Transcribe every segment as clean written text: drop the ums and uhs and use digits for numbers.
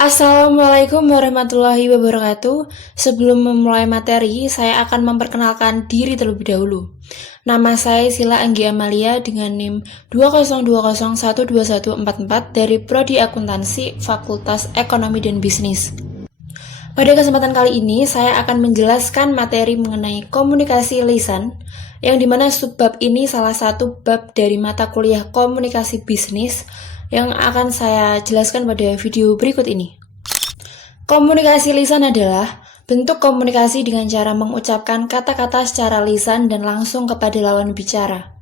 Assalamualaikum warahmatullahi wabarakatuh. Sebelum memulai materi, saya akan memperkenalkan diri terlebih dahulu. Nama saya Sila Anggi Amalia dengan NIM 202012144 dari Prodi Akuntansi Fakultas Ekonomi dan Bisnis. Pada kesempatan kali ini, saya akan menjelaskan materi mengenai komunikasi lisan, yang dimana subbab ini salah satu bab dari mata kuliah komunikasi bisnis yang akan saya jelaskan pada video berikut ini. Komunikasi lisan adalah bentuk komunikasi dengan cara mengucapkan kata-kata secara lisan dan langsung kepada lawan bicara.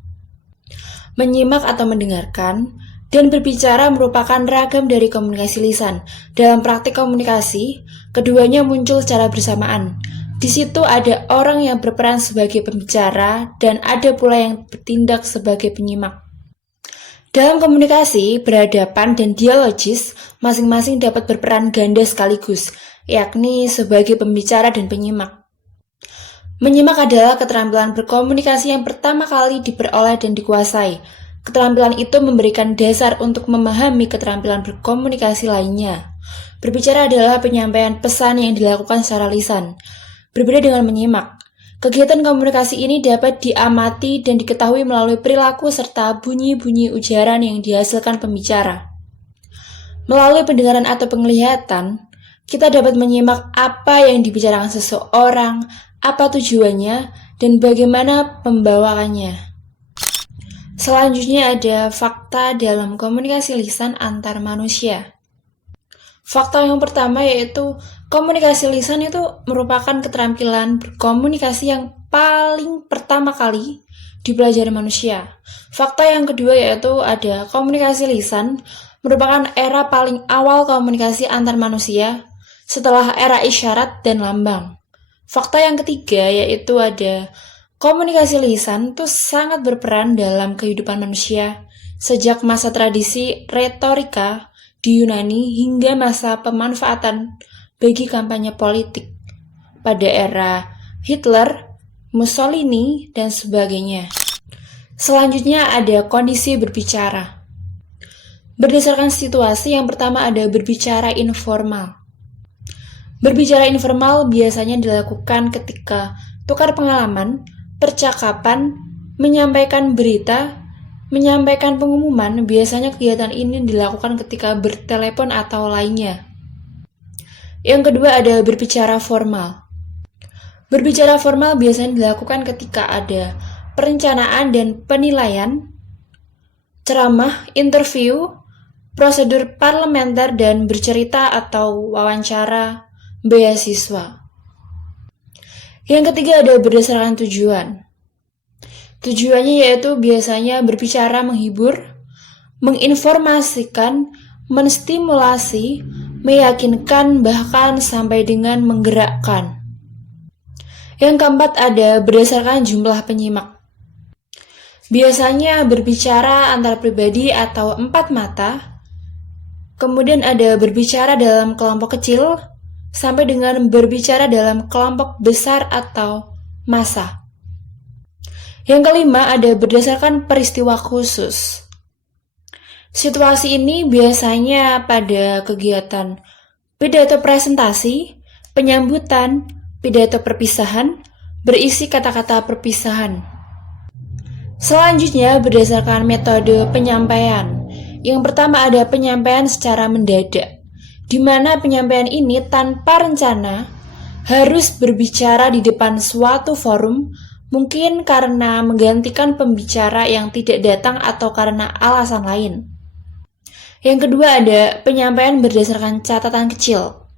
Menyimak atau mendengarkan dan berbicara merupakan ragam dari komunikasi lisan. Dalam praktik komunikasi, keduanya muncul secara bersamaan. Di situ ada orang yang berperan sebagai pembicara dan ada pula yang bertindak sebagai penyimak. Dalam komunikasi, berhadapan dan dialogis masing-masing dapat berperan ganda sekaligus, yakni sebagai pembicara dan penyimak. Menyimak adalah keterampilan berkomunikasi yang pertama kali diperoleh dan dikuasai. Keterampilan itu memberikan dasar untuk memahami keterampilan berkomunikasi lainnya. Berbicara adalah penyampaian pesan yang dilakukan secara lisan. Berbeda dengan menyimak, kegiatan komunikasi ini dapat diamati dan diketahui melalui perilaku serta bunyi-bunyi ujaran yang dihasilkan pembicara. Melalui pendengaran atau penglihatan, kita dapat menyimak apa yang dibicarakan seseorang, apa tujuannya, dan bagaimana pembawaannya. Selanjutnya ada fakta dalam komunikasi lisan antar manusia. Fakta yang pertama yaitu komunikasi lisan itu merupakan keterampilan berkomunikasi yang paling pertama kali dipelajari manusia. Fakta yang kedua yaitu ada komunikasi lisan merupakan era paling awal komunikasi antar manusia setelah era isyarat dan lambang. Fakta yang ketiga yaitu ada komunikasi lisan itu sangat berperan dalam kehidupan manusia sejak masa tradisi retorika di Yunani hingga masa pemanfaatan bagi kampanye politik pada era Hitler, Mussolini, dan sebagainya. Selanjutnya ada kondisi berbicara. Berdasarkan situasi, yang pertama ada berbicara informal. Berbicara informal biasanya dilakukan ketika tukar pengalaman, percakapan, menyampaikan berita, menyampaikan pengumuman. Biasanya kegiatan ini dilakukan ketika bertelepon atau lainnya. Yang kedua ada berbicara formal. Berbicara formal biasanya dilakukan ketika ada perencanaan dan penilaian, ceramah, interview, prosedur parlementer, dan bercerita atau wawancara beasiswa. Yang ketiga ada berdasarkan tujuan. Tujuannya yaitu biasanya berbicara menghibur, menginformasikan, menstimulasi, meyakinkan, bahkan sampai dengan menggerakkan. Yang keempat ada berdasarkan jumlah penyimak. Biasanya berbicara antar pribadi atau empat mata, kemudian ada berbicara dalam kelompok kecil, sampai dengan berbicara dalam kelompok besar atau massa. Yang kelima ada berdasarkan peristiwa khusus. Situasi ini biasanya pada kegiatan pidato presentasi, penyambutan, pidato perpisahan, berisi kata-kata perpisahan. Selanjutnya berdasarkan metode penyampaian. Yang pertama ada penyampaian secara mendadak, di mana penyampaian ini tanpa rencana harus berbicara di depan suatu forum, mungkin karena menggantikan pembicara yang tidak datang atau karena alasan lain. Yang kedua ada penyampaian berdasarkan catatan kecil.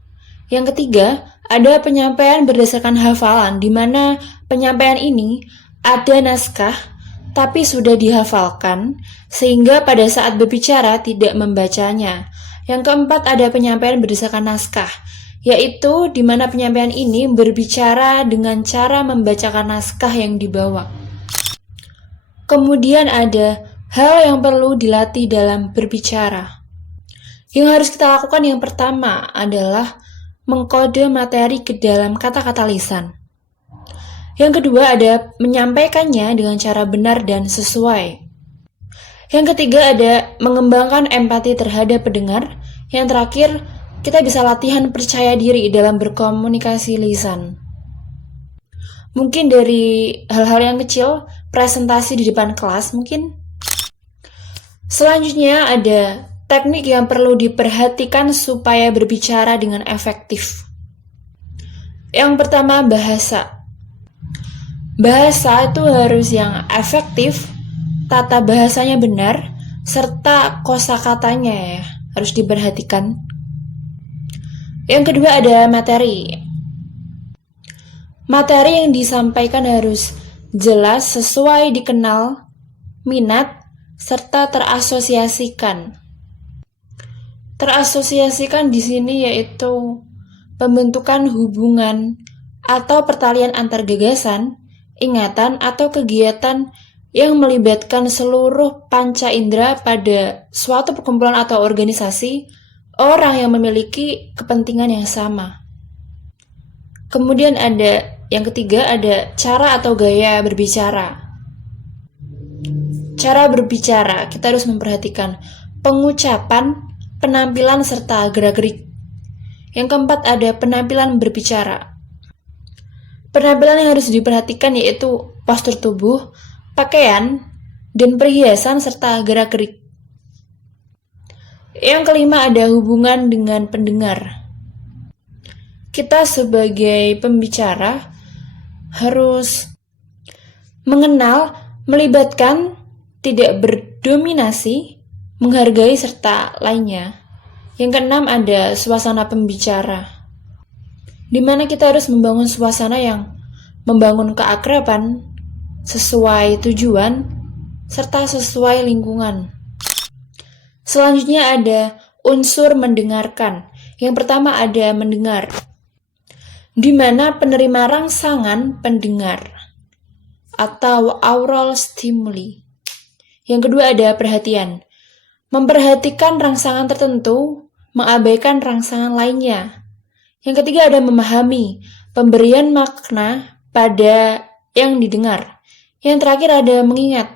Yang ketiga ada penyampaian berdasarkan hafalan, di mana penyampaian ini ada naskah tapi sudah dihafalkan sehingga pada saat berbicara tidak membacanya. Yang keempat ada penyampaian berdasarkan naskah, yaitu di mana penyampaian ini berbicara dengan cara membacakan naskah yang dibawa. Kemudian ada hal yang perlu dilatih dalam berbicara. Yang harus kita lakukan yang pertama adalah mengkode materi ke dalam kata-kata lisan. Yang kedua ada menyampaikannya dengan cara benar dan sesuai. Yang ketiga ada mengembangkan empati terhadap pendengar. Yang terakhir, kita bisa latihan percaya diri dalam berkomunikasi lisan. Mungkin dari hal-hal yang kecil, presentasi di depan kelas mungkin. Selanjutnya ada teknik yang perlu diperhatikan supaya berbicara dengan efektif. Yang pertama, bahasa. Bahasa itu harus yang efektif, tata bahasanya benar, serta kosakatanya ya, harus diperhatikan. Yang kedua ada materi. Materi yang disampaikan harus jelas, sesuai dikenal, minat, serta terasosiasikan. Terasosiasikan di sini yaitu pembentukan hubungan atau pertalian antar gagasan, ingatan, atau kegiatan yang melibatkan seluruh panca indera pada suatu perkumpulan atau organisasi orang yang memiliki kepentingan yang sama. Kemudian ada yang ketiga, ada cara atau gaya berbicara. Cara berbicara, kita harus memperhatikan pengucapan, penampilan, serta gerak-gerik. Yang keempat ada penampilan berbicara. Penampilan yang harus diperhatikan yaitu postur tubuh, pakaian, dan perhiasan, serta gerak-gerik. Yang kelima ada hubungan dengan pendengar. Kita sebagai pembicara harus mengenal, melibatkan, tidak berdominasi, menghargai, serta lainnya. Yang keenam ada suasana pembicara, di mana kita harus membangun suasana yang membangun keakraban, sesuai tujuan, serta sesuai lingkungan. Selanjutnya ada unsur mendengarkan. Yang pertama ada mendengar, di mana penerima rangsangan pendengar atau aural stimuli. Yang kedua ada perhatian, memperhatikan rangsangan tertentu, mengabaikan rangsangan lainnya. Yang ketiga ada memahami, pemberian makna pada yang didengar. Yang terakhir ada mengingat,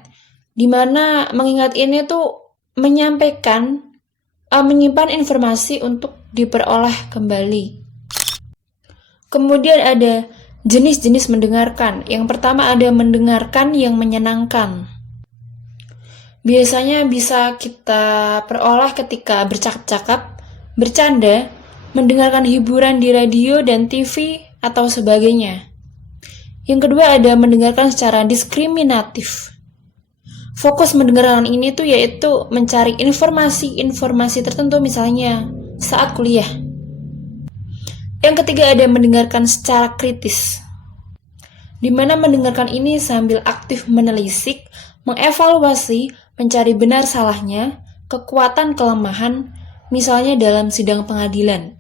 di mana mengingat ini tuh menyampaikan, menyimpan informasi untuk diperoleh kembali. Kemudian ada jenis-jenis mendengarkan. Yang pertama ada mendengarkan yang menyenangkan. Biasanya bisa kita peroleh ketika bercakap-cakap, bercanda, mendengarkan hiburan di radio dan TV, atau sebagainya. Yang kedua ada mendengarkan secara diskriminatif. Fokus mendengarkan ini tuh yaitu mencari informasi-informasi tertentu, misalnya saat kuliah. Yang ketiga ada mendengarkan secara kritis, di mana mendengarkan ini sambil aktif menelisik, mengevaluasi, mencari benar salahnya, kekuatan kelemahan, misalnya dalam sidang pengadilan.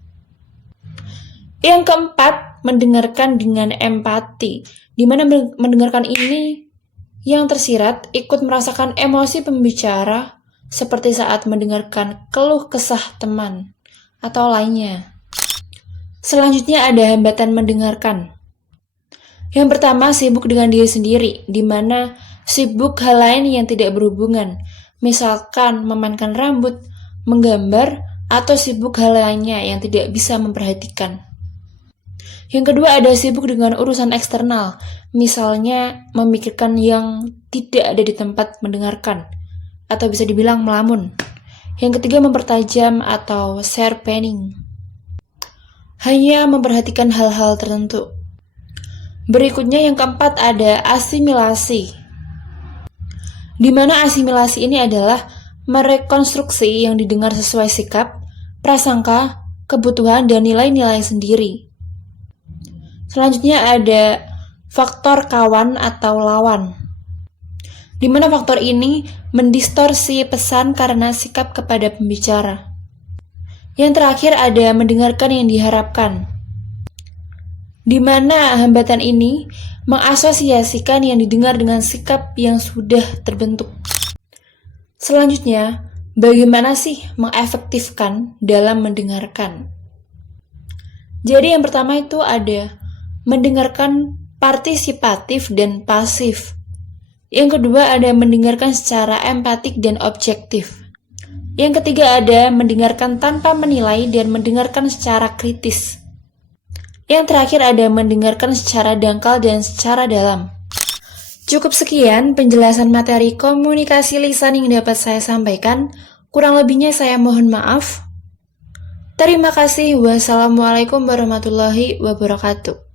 Yang keempat, mendengarkan dengan empati, di mana mendengarkan ini yang tersirat ikut merasakan emosi pembicara seperti saat mendengarkan keluh kesah teman atau lainnya. Selanjutnya ada hambatan mendengarkan. Yang pertama, sibuk dengan diri sendiri, di mana sibuk hal lain yang tidak berhubungan, misalkan memainkan rambut, menggambar, atau sibuk hal lainnya yang tidak bisa memperhatikan. Yang kedua ada sibuk dengan urusan eksternal, misalnya memikirkan yang tidak ada di tempat mendengarkan, atau bisa dibilang melamun. Yang ketiga mempertajam atau sharpening, hanya memperhatikan hal-hal tertentu. Berikutnya yang keempat ada asimilasi, di mana asimilasi ini adalah merekonstruksi yang didengar sesuai sikap, prasangka, kebutuhan, dan nilai-nilai sendiri. Selanjutnya ada faktor kawan atau lawan, di mana faktor ini mendistorsi pesan karena sikap kepada pembicara. Yang terakhir ada mendengarkan yang diharapkan, di mana hambatan ini mengasosiasikan yang didengar dengan sikap yang sudah terbentuk. Selanjutnya, bagaimana sih mengefektifkan dalam mendengarkan? Jadi yang pertama itu ada mendengarkan partisipatif dan pasif. Yang kedua ada mendengarkan secara empatik dan objektif. Yang ketiga ada mendengarkan tanpa menilai dan mendengarkan secara kritis. Yang terakhir ada mendengarkan secara dangkal dan secara dalam. Cukup sekian penjelasan materi komunikasi lisan yang dapat saya sampaikan. Kurang lebihnya saya mohon maaf. Terima kasih. Wassalamualaikum warahmatullahi wabarakatuh.